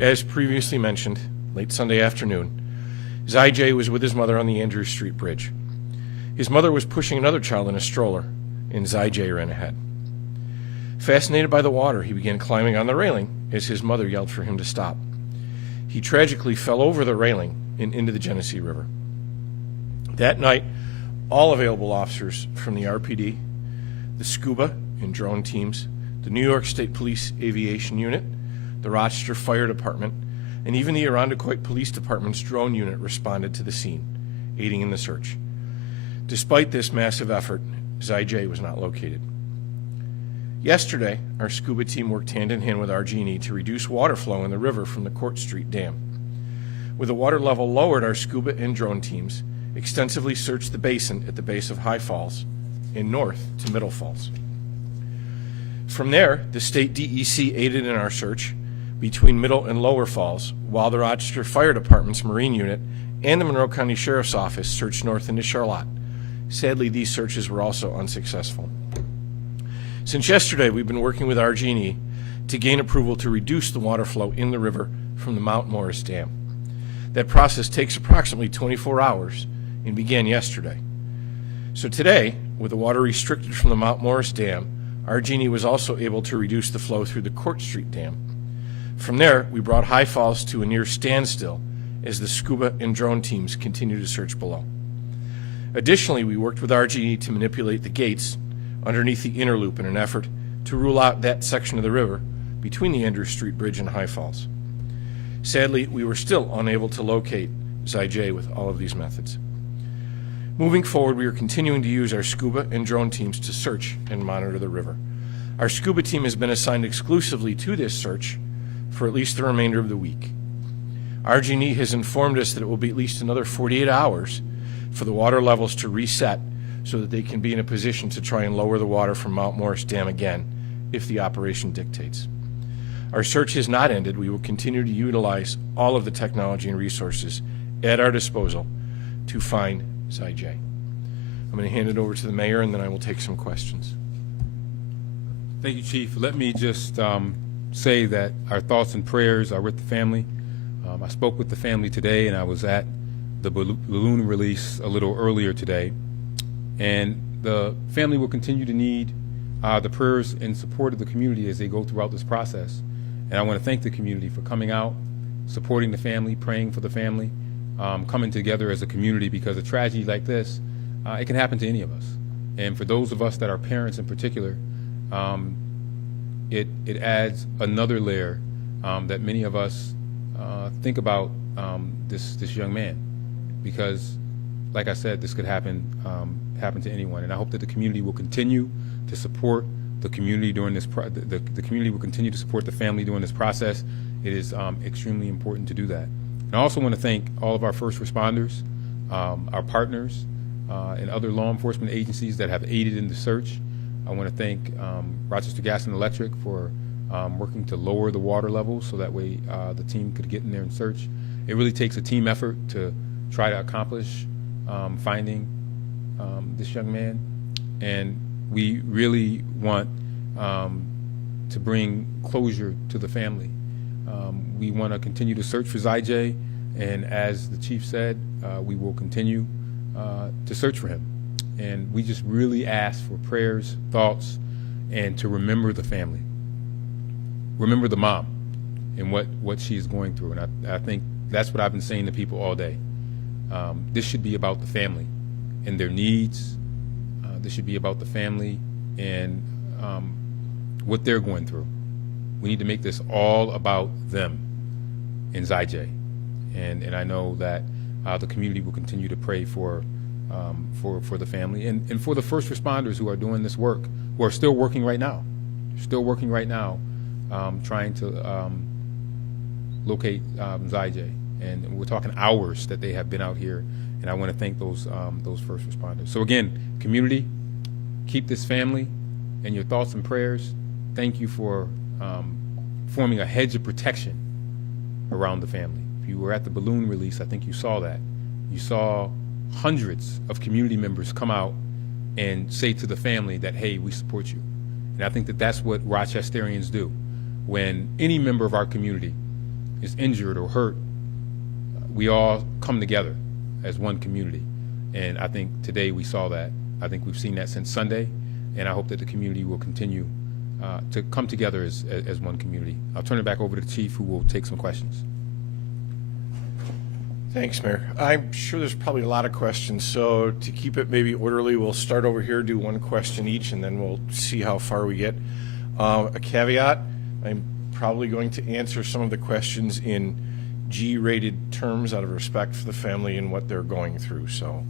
As previously mentioned, late Sunday afternoon, Zy was with his mother on the Andrews Street Bridge. His mother was pushing another child in a stroller, and Zy ran ahead. Fascinated by the water, he began climbing on the railing as his mother yelled for him to stop. He tragically fell over the railing and into the Genesee River. That night, all available officers from the RPD, the scuba and drone teams, the New York State Police Aviation Unit, the Rochester Fire Department, and even the Irondequoit Police Department's drone unit responded to the scene, aiding in the search. Despite this massive effort, Zy was not located. Yesterday, our scuba team worked hand-in-hand with RG&E to reduce water flow in the river from the Court Street Dam. With the water level lowered, our scuba and drone teams extensively searched the basin at the base of High Falls and north to Middle Falls. From there, the state DEC aided in our search between Middle and Lower Falls, while the Rochester Fire Department's Marine Unit and the Monroe County Sheriff's Office searched north into Charlotte. Sadly, these searches were also unsuccessful. Since yesterday, we've been working with RG&E to gain approval to reduce the water flow in the river from the Mount Morris Dam. That process takes approximately 24 hours and began yesterday. So today, with the water restricted from the Mount Morris Dam, RG&E was also able to reduce the flow through the Court Street Dam. From there, we brought High Falls to a near standstill as the scuba and drone teams continue to search below. Additionally, we worked with RG&E to manipulate the gates underneath the inner loop in an effort to rule out that section of the river between the Andrews Street Bridge and High Falls. Sadly, we were still unable to locate Zy with all of these methods. Moving forward, we are continuing to use our scuba and drone teams to search and monitor the river. Our scuba team has been assigned exclusively to this search for at least the remainder of the week. RG&E has informed us that it will be at least another 48 hours for the water levels to reset so that they can be in a position to try and lower the water from Mount Morris Dam again if the operation dictates. Our search has not ended. We will continue to utilize all of the technology and resources at our disposal to find Zy. I'm going to hand it over to the mayor, and then I will take some questions. Thank you, Chief. Let me just say that our thoughts and prayers are with the family. I spoke with the family today, and I was at the balloon release a little earlier today. And the family will continue to need the prayers and support of the community as they go throughout this process. And I want to thank the community for coming out, supporting the family, praying for the family, coming together as a community, because a tragedy like this, it can happen to any of us. And for those of us that are parents in particular, it adds another layer that many of us think about this young man, because, like I said, this could happen to anyone. And I hope that the community will continue to support the community during this. The community will continue to support the family during this process. It is extremely important to do that. And I also want to thank all of our first responders, our partners, and other law enforcement agencies that have aided in the search. I want to thank Rochester Gas and Electric for working to lower the water levels so that way the team could get in there and search. It really takes a team effort to try to accomplish finding this young man, and we really want to bring closure to the family. We want to continue to search for Zy, and as the chief said, we will continue to search for him. And we just really ask for prayers, thoughts, and to remember the family. Remember the mom and what she's going through. And I think that's what I've been saying to people all day. This should be about the family and their needs. This should be about the family and what they're going through. We need to make this all about them and Zy. And I know that the community will continue to pray for the family and for the first responders who are doing this work, who are still working right now, trying to locate Zy. And we're talking hours that they have been out here, and I want to thank those first responders. So again, community, keep this family in your thoughts and prayers. Thank you for forming a hedge of protection around the family. If you were at the balloon release, I think you saw that. You saw hundreds of community members come out and say to the family that, hey, we support you. And I think that that's what Rochesterians do. When any member of our community is injured or hurt, we all come together as one community. And I think today we saw that. I think we've seen that since Sunday, and I hope that the community will continue to come together as one community. I'll turn it back over to the chief, who will take some questions. Thanks, Mayor. I'm sure there's probably a lot of questions, so to keep it maybe orderly, we'll start over here, do one question each, and then we'll see how far we get. A caveat, I'm probably going to answer some of the questions in G-rated terms out of respect for the family and what they're going through, so.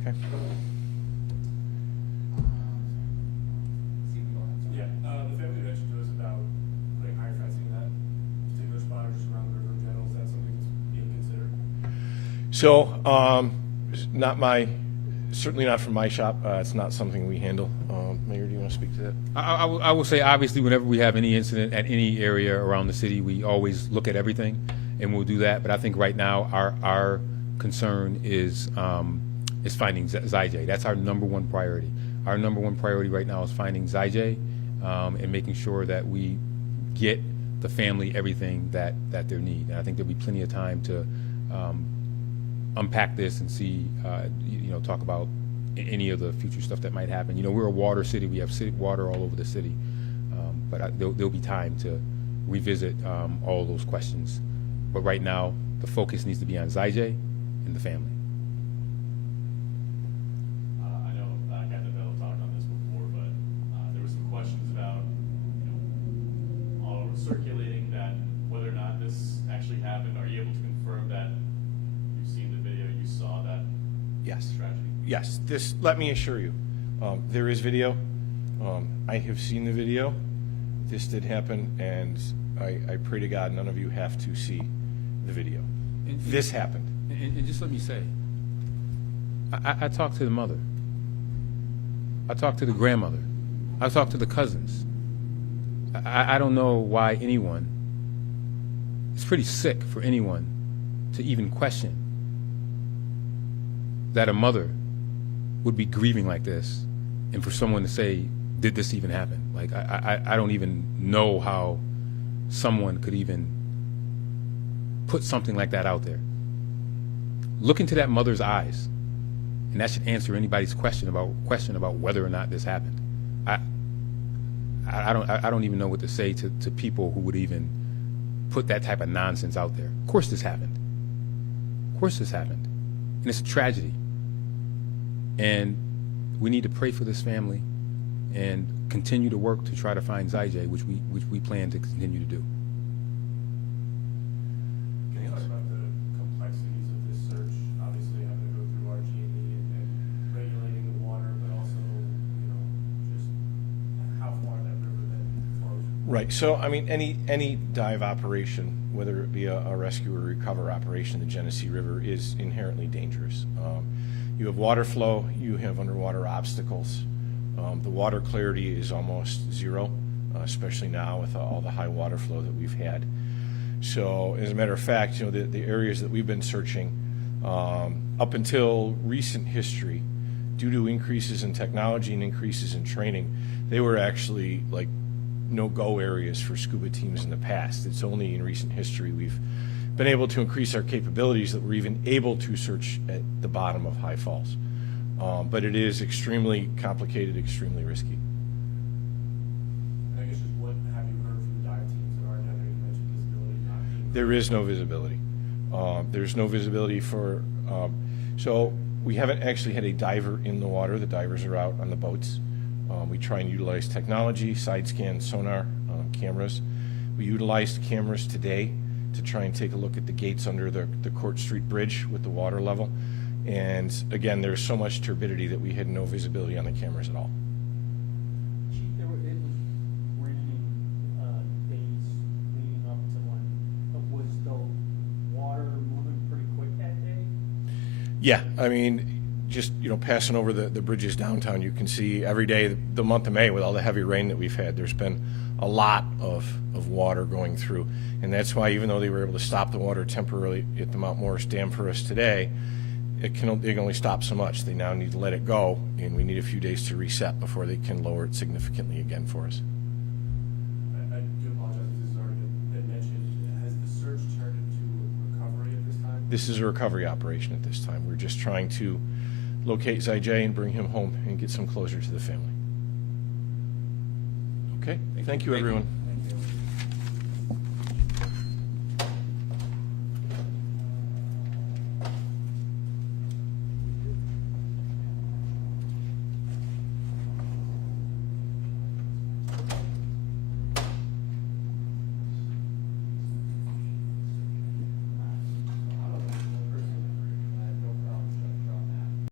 Okay. Yeah, the family mentioned to us about putting higher fencing in that particular spot or just around the river in general. Is that something that's being considered? So, certainly not from my shop. It's not something we handle. Mayor, do you want to speak to that? I will say, obviously, whenever we have any incident at any area around the city, we always look at everything, and we'll do that. But I think right now our concern is finding Zyj. That's our number one priority. Our number one priority right now is finding Zyj and making sure that we get the family everything that they need. And I think there'll be plenty of time to unpack this and see, talk about any of the future stuff that might happen. We're a water city. We have city water all over the city. But there'll be time to revisit all of those questions. But right now, the focus needs to be on Zyj and the family. I know Captain Bell talked on this before, but there were some questions about all circulating that whether or not this actually happened. Are you able to confirm that you've seen the video, you saw that Yes. tragedy? Yes. Let me assure you, there is video. I have seen the video. This did happen, and I pray to God none of you have to see the video. This happened. And just let me say, I talked to the mother. I talked to the grandmother. I talked to the cousins. I don't know why anyone, it's pretty sick for anyone to even question that a mother would be grieving like this, and for someone to say, did this even happen? Like, I don't even know how someone could even put something like that out there. Look into that mother's eyes, and that should answer anybody's question about whether or not this happened. I don't even know what to say to people who would even put that type of nonsense out there. Of course this happened. Of course this happened. And it's a tragedy. And we need to pray for this family and continue to work to try to find Zyj, which we plan to continue to do. Can you talk about the complexities of this search? Obviously, having to go through RG&E and regulating the water, but also, just how far that river then flows. Right. So, I mean, any dive operation, whether it be a rescue or recover operation, the Genesee River is inherently dangerous. You have water flow, you have underwater obstacles. The water clarity is almost zero, especially now with all the high water flow that we've had. So, as a matter of fact, the areas that we've been searching up until recent history, due to increases in technology and increases in training, they were actually like no-go areas for scuba teams in the past. It's only in recent history we've been able to increase our capabilities that we're even able to search at the bottom of high falls. But it is extremely complicated, extremely risky. I guess just what have you heard from the dive teams that are down there? You mentioned visibility not being. There is no visibility. There's no visibility for, so we haven't actually had a diver in the water. The divers are out on the boats. We try and utilize technology, side scan, sonar, cameras. We utilized cameras today to try and take a look at the gates under the Court Street Bridge with the water level. And again, there's so much turbidity that we had no visibility on the cameras at all. Chief, it was raining days leading up to when, was the water moving pretty quick that day? Yeah, I mean, just passing over the bridges downtown, you can see every day the month of May with all the heavy rain that we've had, there's been a lot of water going through. And that's why, even though they were able to stop the water temporarily at the Mount Morris Dam for us today, they can only stop so much. They now need to let it go, and we need a few days to reset before they can lower it significantly again for us. I do apologize if this has already been This is a recovery operation at this time. We're just trying to locate Zijay and bring him home and get some closure to the family. Okay, thank you, everyone.